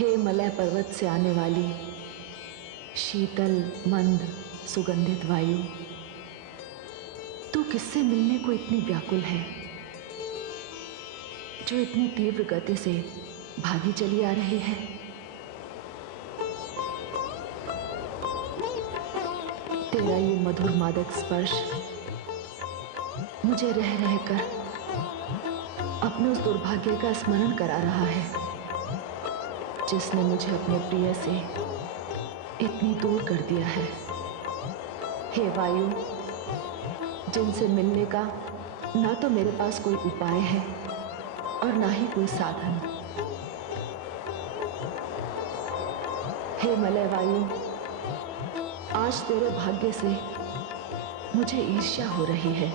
हे Malay पर्वत से आने वाली शीतल मंद सुगंधित वायु, तू किससे मिलने को इतनी व्याकुल है, जो इतनी तीव्र गति से भागी चली आ रही है। तेरा ये मधुर मादक स्पर्श मुझे रह रहकर अपने उस दुर्भाग्य का स्मरण करा रहा है, जिसने मुझे अपने प्रिय से इतनी दूर कर दिया है। हे वायु, जिनसे मिलने का ना तो मेरे पास कोई उपाय है और ना ही कोई साधन। हे मलय वायु, आज तेरे भाग्य से मुझे ईर्ष्या हो रही है।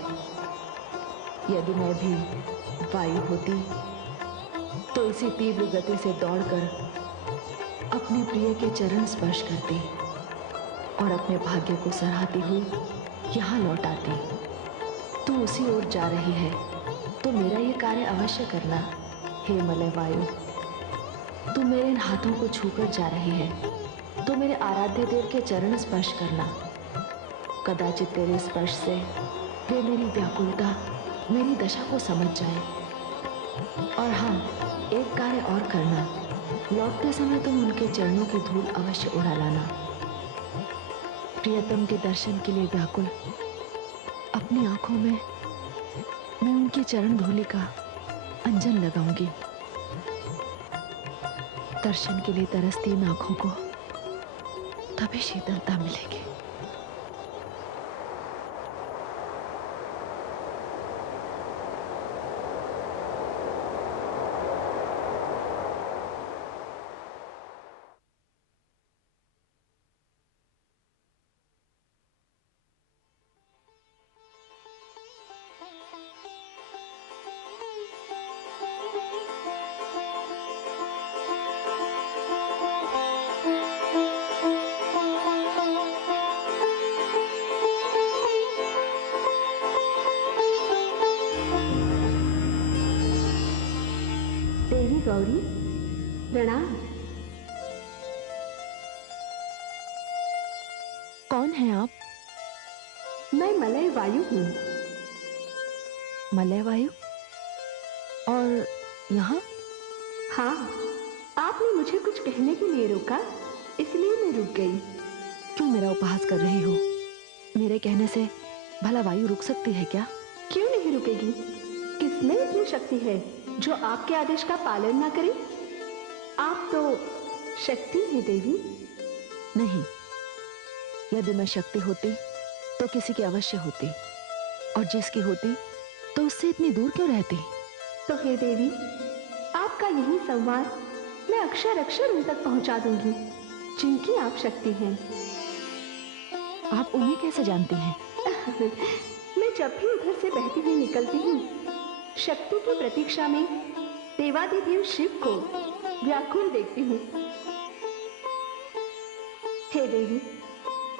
यदि मैं भी वायु होती तो इसी तीव्र गति से दौड़कर अपने प्रिय के चरण स्पर्श करती और अपने भाग्य को सराहती हुई यहाँ लौट आती। तू उसी ओर जा रही है तो मेरा ये कार्य अवश्य करना। हे मलय वायु, तू मेरे इन हाथों को छूकर जा रही है तो मेरे आराध्य देव के चरण स्पर्श करना। कदाचित तेरे स्पर्श से वे मेरी व्याकुलता, मेरी दशा को समझ जाए। और हाँ, एक कार्य और करना, लौटते समय तुम उनके चरणों की धूल अवश्य उड़ा लाना। प्रियतम के दर्शन के लिए व्याकुल अपनी आंखों में मैं उनकी चरण धूलि का अंजन लगाऊंगी। दर्शन के लिए तरसती इन आंखों को तभी शीतलता मिलेगी। देवी गौरी, प्रणाम। कौन है आप? मैं मलय वायु हूँ। मलय वायु? और यहाँ? हाँ, आपने मुझे कुछ कहने के लिए रोका, इसलिए मैं रुक गई। क्यों मेरा उपहास कर रही हो? मेरे कहने से भला वायु रुक सकती है क्या? क्यों नहीं रुकेगी? किसमें इतनी शक्ति है जो आपके आदेश का पालन ना करे? आप तो शक्ति है देवी। नहीं, यदि मैं शक्ति होती तो किसी की अवश्य होती, और जिसकी होती तो उससे इतनी दूर क्यों रहती? तो हे देवी, आपका यही संवाद मैं अक्षर अक्षर उन तक पहुंचा दूंगी जिनकी आप शक्ति हैं। आप उन्हें कैसे जानती हैं? मैं जब भी उधर से बहती हुई निकलती हूँ, शक्ति की प्रतीक्षा में देवादिदेव शिव को व्याकुल देखती हूँ। हे देवी,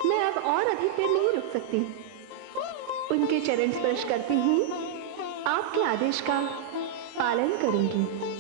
मैं अब और अधिक देर नहीं रुक सकती। उनके चरण स्पर्श करती हुई आपके आदेश का पालन करूंगी।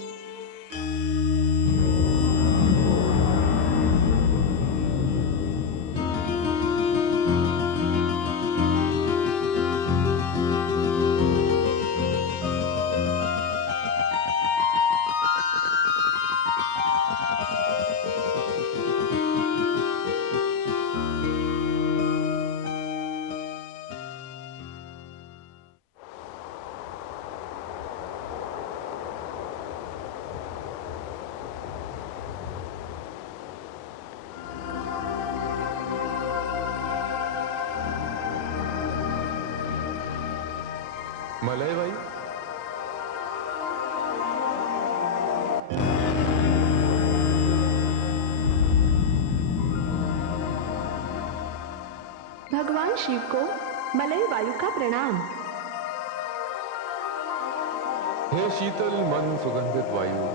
मलय वायु, भगवान शिव को मलय वायु का प्रणाम। हे शीतल मन सुगंधित वायु,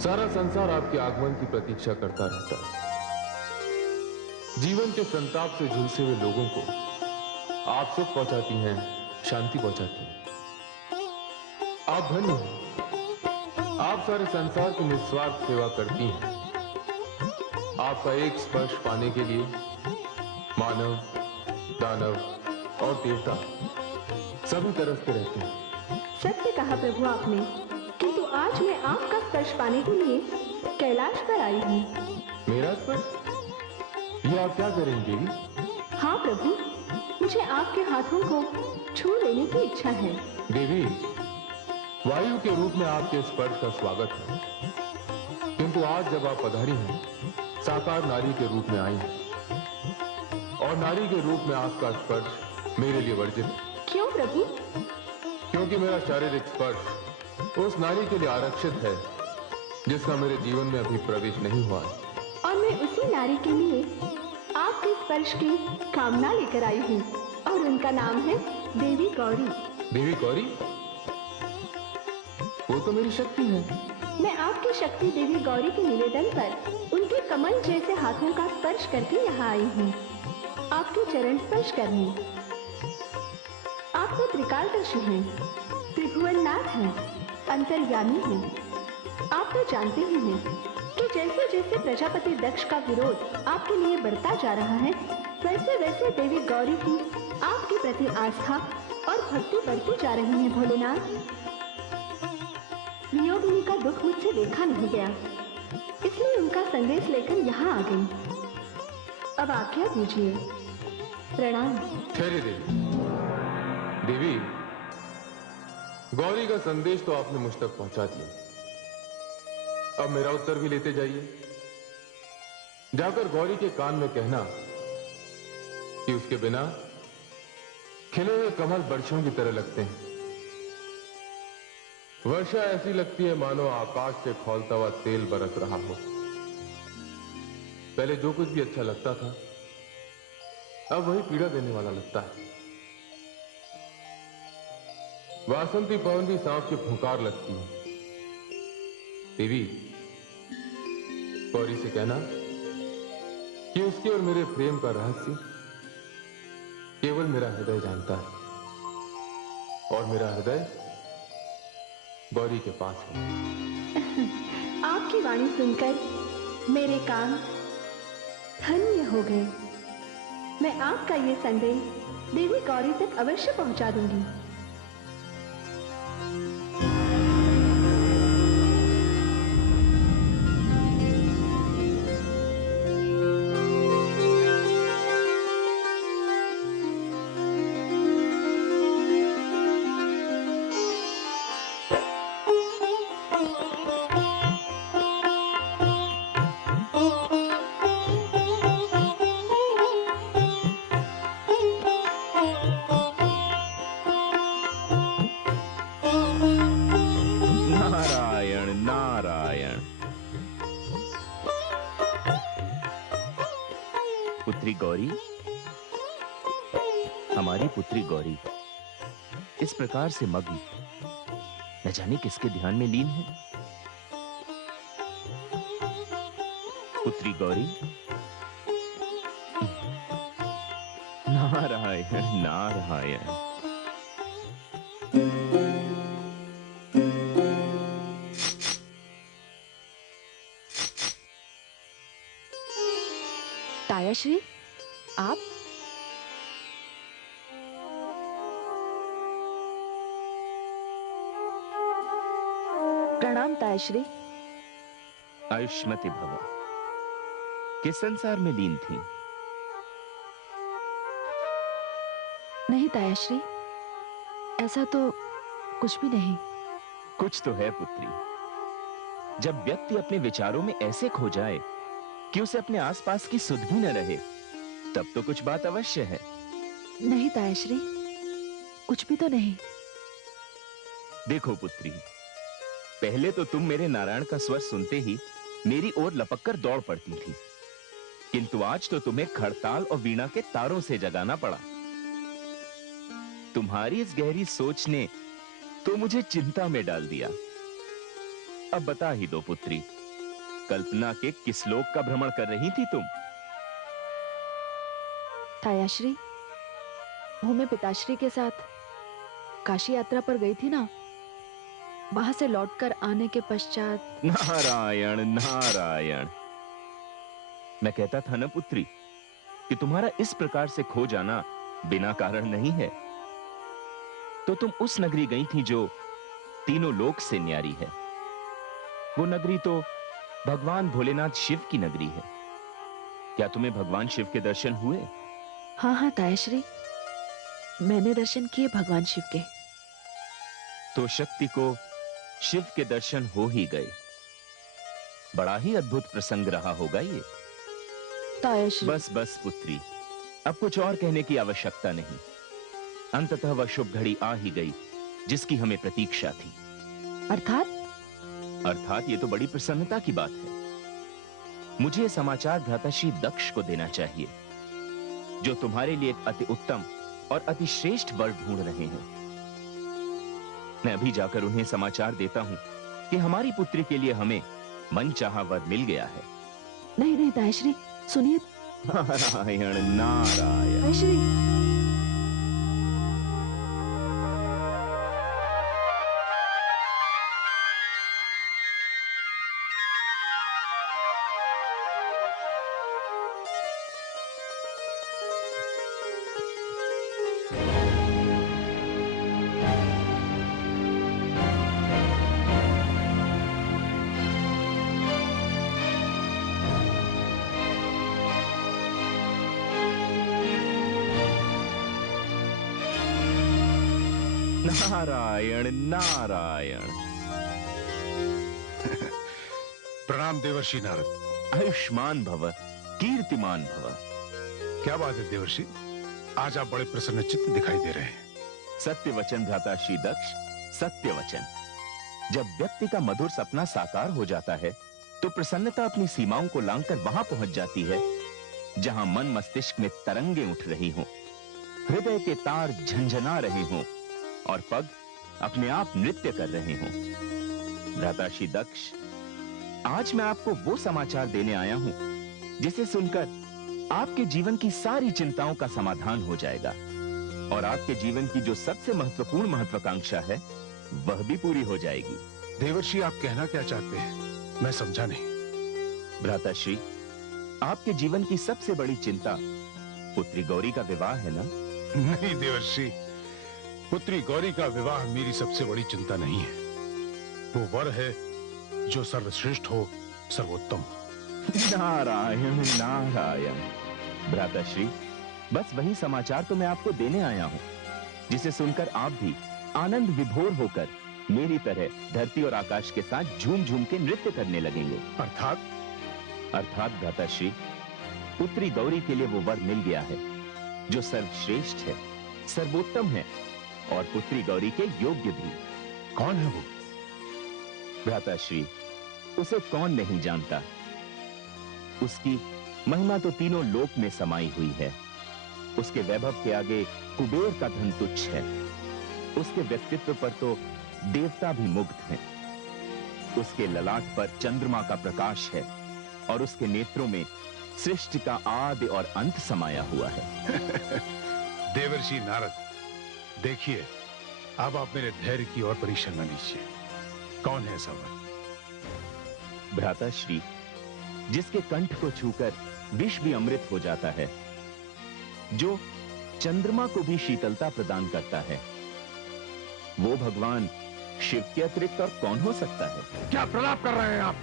सारा संसार आपके आगमन की प्रतीक्षा करता रहता है। जीवन के संताप से झुलसे हुए लोगों को आप सुख पहुंचाती हैं, शांति पहुंचाती हैं। आप धन्य हैं। आप सारे संसार की निस्वार्थ सेवा करती हैं। आपका एक स्पर्श पाने के लिए मानव, दानव और देवता सभी तरसते रहते हैं। सत्य कहा प्रभु आपने, किंतु आज मैं आपका स्पर्श पाने के लिए कैलाश पर आई हूँ। मेरा स्पर्श? ये आप क्या करेंगे देवी? हाँ प्रभु, मुझे आपके हाथों को छू लेने की इच्छा है। देवी, वायु के रूप में आपके स्पर्श का स्वागत है, किंतु आज जब आप पधारी हैं, साकार नारी के रूप में आई हैं, और नारी के रूप में आपका स्पर्श मेरे लिए वर्जित है। क्यों प्रभु? क्योंकि मेरा शारीरिक स्पर्श उस नारी के लिए आरक्षित है जिसका मेरे जीवन में अभी प्रवेश नहीं हुआ है। और मैं उसी नारी के लिए आपके स्पर्श की कामना लेकर आई हूँ, और उनका नाम है देवी गौरी। देवी गौरी? वो तो मेरी शक्ति है। मैं आपकी शक्ति देवी गौरी के निवेदन पर उनके कमल जैसे हाथों का स्पर्श करके यहाँ आई हूँ, आपके चरण स्पर्श करने। आप तो त्रिकालदर्शी हैं, त्रिभुवननाथ हैं, अंतर्यामी हैं। आप तो जानते ही हैं कि जैसे जैसे प्रजापति दक्ष का विरोध आपके लिए बढ़ता जा रहा है, वैसे वैसे देवी गौरी की आपके प्रति आस्था और भक्ति बढ़ती जा रही है। भोलेनाथ, वियोगिनी का दुख मुझसे देखा नहीं गया, इसलिए उनका संदेश लेकर यहाँ आ गई। अब आज्ञा दीजिए। प्रणाम। ठहरे देवी। देवी, गौरी का संदेश तो आपने मुझ तक पहुंचा दिया, अब मेरा उत्तर भी लेते जाइए। जाकर गौरी के कान में कहना कि उसके बिना खिले हुए कमल वर्षों की तरह लगते हैं। वर्षा ऐसी लगती है मानो आकाश से खौलता हुआ तेल बरस रहा हो। पहले जो कुछ भी अच्छा लगता था, अब वही पीड़ा देने वाला लगता है। वासंती पवन भी सांप की फुंकार लगती है। देवी, गौरी से कहना कि उसके और मेरे प्रेम का रहस्य केवल मेरा हृदय जानता है, और मेरा हृदय गौरी के पास है। आपकी वाणी सुनकर मेरे कान धन्य हो गए। मैं आपका ये संदेश देवी गौरी तक अवश्य पहुंचा दूंगी। नारायण नारायण। पुत्री गौरी, हमारी पुत्री गौरी इस प्रकार से मग्न न जाने किसके ध्यान में लीन है। पुत्री गौरी, नारायण नारायण। तायाश्री, आप? प्रणाम तायाश्री। आयुष्मती भव। किस संसार में लीन थी? नहीं तायाश्री, ऐसा तो कुछ भी नहीं। कुछ तो है पुत्री। जब व्यक्ति अपने विचारों में ऐसे खो जाए कि उसे अपने आसपास की सुध भी न रहे, तब तो कुछ बात अवश्य है। नहीं तायाश्री, कुछ भी तो नहीं। देखो पुत्री, पहले तो तुम मेरे नारायण का स्वर सुनते ही मेरी ओर लपक कर दौड़ पड़ती थी, किंतु आज तो तुम्हें खड़ताल और वीणा के तारों से जगाना पड़ा। तुम्हारी इस गहरी सोच ने तो मुझे चिंता में डाल दिया। अब बता ही दो पुत्री, कल्पना के किस लोक का भ्रमण कर रही थी तुम? तायाश्री, वो मैं पिताश्री के साथ काशी यात्रा पर गई थी ना, वहां से लौटकर आने के पश्चात। नारायण नारायण, मैं कहता था ना पुत्री कि तुम्हारा इस प्रकार से खो जाना बिना कारण नहीं है। तो तुम उस नगरी गई थी जो तीनों लोक से न्यारी है। वो नगरी तो भगवान भोलेनाथ शिव की नगरी है। क्या तुम्हें भगवान शिव के दर्शन हुए? हाँ हाँ तायाश्री, मैंने दर्शन किए भगवान शिव के। तो शक्ति को शिव के दर्शन हो ही गए। बड़ा ही अद्भुत प्रसंग रहा होगा ये। तायाश्री, बस बस पुत्री, अब कुछ और कहने की आवश्यकता नहीं। अंततः वह शुभ घड़ी आ ही गई जिसकी हमें प्रतीक्षा थी। अर्थात ये तो बड़ी प्रसन्नता की बात है। मुझे यह समाचार भ्राताश्री दक्ष को देना चाहिए, जो तुम्हारे लिए एक अति उत्तम और अति श्रेष्ठ वर ढूंढ रहे हैं। मैं अभी जाकर उन्हें समाचार देता हूं कि हमारी पुत्री के लिए हमें मनचाहा वर मिल गया है। नहीं नहीं तायाश्री, सुनिए। नारायण नारायण। तायाश्री, नारायण नारायण। प्रणाम देवर्षि नारद। आयुष्मान भव, कीर्तिमान भव। क्या बात है देवर्षि, आज आप बड़े प्रसन्न चित्त दिखाई दे रहे हैं। सत्य वचन भ्राताश्री दक्ष, सत्य वचन। जब व्यक्ति का मधुर सपना साकार हो जाता है तो प्रसन्नता अपनी सीमाओं को लांघकर वहां पहुंच जाती है जहां मन मस्तिष्क में तरंगे उठ रही हों, हृदय के तार झंझना रहे हों और पग अपने आप नृत्य कर रहे हों। भ्राताश्री दक्ष, आज मैं आपको वो समाचार देने आया हूं जिसे सुनकर आपके जीवन की सारी चिंताओं का समाधान हो जाएगा और आपके जीवन की जो सबसे महत्वपूर्ण महत्वाकांक्षा है वह भी पूरी हो जाएगी। देवर्षि, आप कहना क्या चाहते हैं, मैं समझा नहीं। भ्राताश्री, आपके जीवन की सबसे बड़ी चिंता पुत्री गौरी का विवाह है ना? नहीं देवर्षि, पुत्री गौरी का विवाह मेरी सबसे बड़ी चिंता नहीं है। वो वर है जो सर्वश्रेष्ठ हो, सर्वोत्तम हो। नारायण नारायण। भ्राताश्री, बस वही समाचार तो मैं आपको देने आया हूं जिसे सुनकर आप भी आनंद विभोर होकर मेरी तरह धरती और आकाश के साथ झूम झूम के नृत्य करने लगेंगे। अर्थात भ्राताश्री, पुत्री गौरी के लिए वो वर मिल गया है जो सर्वश्रेष्ठ है, सर्वोत्तम है और पुत्री गौरी के योग्य भी। कौन है वो? भ्राताश्री, उसे कौन नहीं जानता। उसकी महिमा तो तीनों लोक में समाई हुई है। उसके वैभव के आगे कुबेर का धन तुच्छ है। उसके व्यक्तित्व पर तो देवता भी मुग्ध हैं। उसके ललाट पर चंद्रमा का प्रकाश है और उसके नेत्रों में सृष्टि का आदि और अंत समाया हुआ है। देवर्षि नारद, देखिए, अब आप मेरे धैर्य की और परीक्षा न लीजिए। कौन है ऐसा वर? भ्राताश्री, जिसके कंठ को छूकर विष भी अमृत हो जाता है, जो चंद्रमा को भी शीतलता प्रदान करता है, वो भगवान शिव के अतिरिक्त और कौन हो सकता है? क्या प्रलाप कर रहे हैं आप?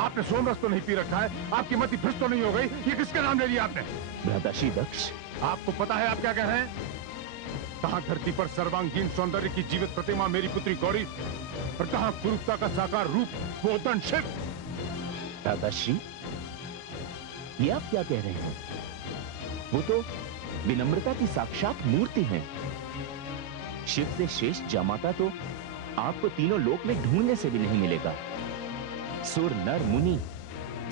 आपने सोमरस तो नहीं पी रखा है? आपकी मति भ्रष्ट तो नहीं हो गई? ये किसका नाम ले लिया आपने? भ्राताश्री दक्ष, आपको पता है आप क्या कह रहे हैं? कहां धरती पर सर्वांगीण सौंदर्य की जीवित प्रतिमा मेरी पुत्री गौरी और कहां कुरूपता का साकार रूप वो उद्दंड शिव? भ्राताश्री, ये आप क्या कह रहे हैं? वो तो विनम्रता की साक्षात मूर्ति हैं। शिव से श्रेष्ठ जामाता तो आपको तीनों लोक में ढूंढने से भी नहीं मिलेगा। सुर नर मुनि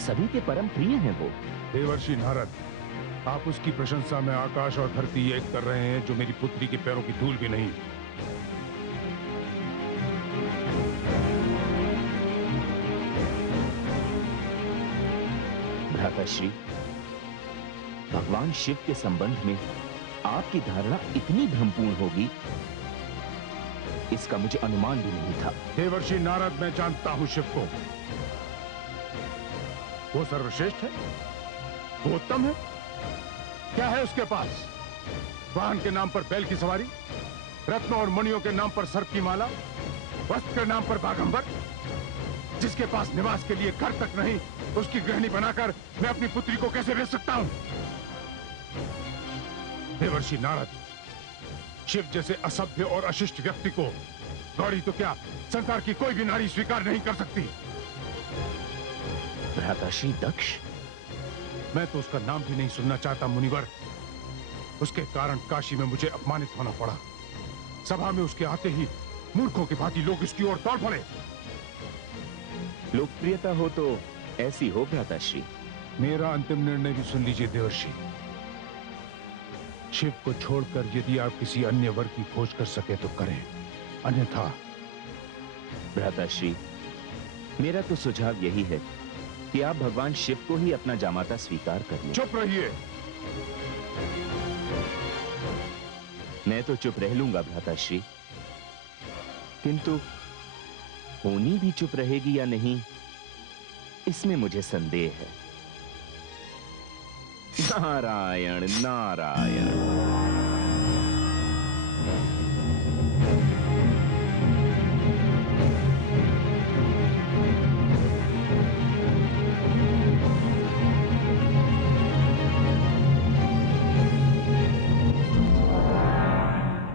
सभी के परम प्रिय हैं वो। देवर्षि नारद, आप उसकी प्रशंसा में आकाश और धरती एक कर रहे हैं जो मेरी पुत्री के पैरों की धूल भी नहीं। भ्राताश्री, भगवान शिव के संबंध में आपकी धारणा इतनी भ्रमपूर्ण होगी इसका मुझे अनुमान भी नहीं था। देवर्षि नारद, मैं जानता हूं शिव को। वो सर्वश्रेष्ठ है, वो उत्तम है। क्या है उसके पास? वाहन के नाम पर बैल की सवारी, रत्नों और मणियों के नाम पर सर्प की माला, वस्त्र के नाम पर बागंबर। जिसके पास निवास के लिए घर तक नहीं, उसकी गृहिणी बनाकर मैं अपनी पुत्री को कैसे भेज सकता हूं? देवर्षि नारद, शिव जैसे असभ्य और अशिष्ट व्यक्ति को गौरी तो क्या, संसार की कोई भी नारी स्वीकार नहीं कर सकती। भ्राताश्री दक्ष, मैं तो उसका नाम भी नहीं सुनना चाहता मुनिवर। उसके कारण काशी में मुझे अपमानित होना पड़ा। सभा में उसके आते ही मूर्खों की भांति लोग इसकी ओर दौड़ पड़े। लोकप्रियता हो तो ऐसी हो भ्राताश्री। मेरा अंतिम निर्णय भी सुन लीजिए देवर्षि। शिव को छोड़कर यदि आप किसी अन्य वर की खोज कर सके तो करें, अन्यथा। भ्राताश्री, मेरा तो सुझाव यही है कि आप भगवान शिव को ही अपना जामाता स्वीकार कर लें। चुप रहिए। मैं तो चुप रह लूंगा भ्राताश्री, किंतु होनी भी चुप रहेगी या नहीं, इसमें मुझे संदेह है। नारायण नारायण।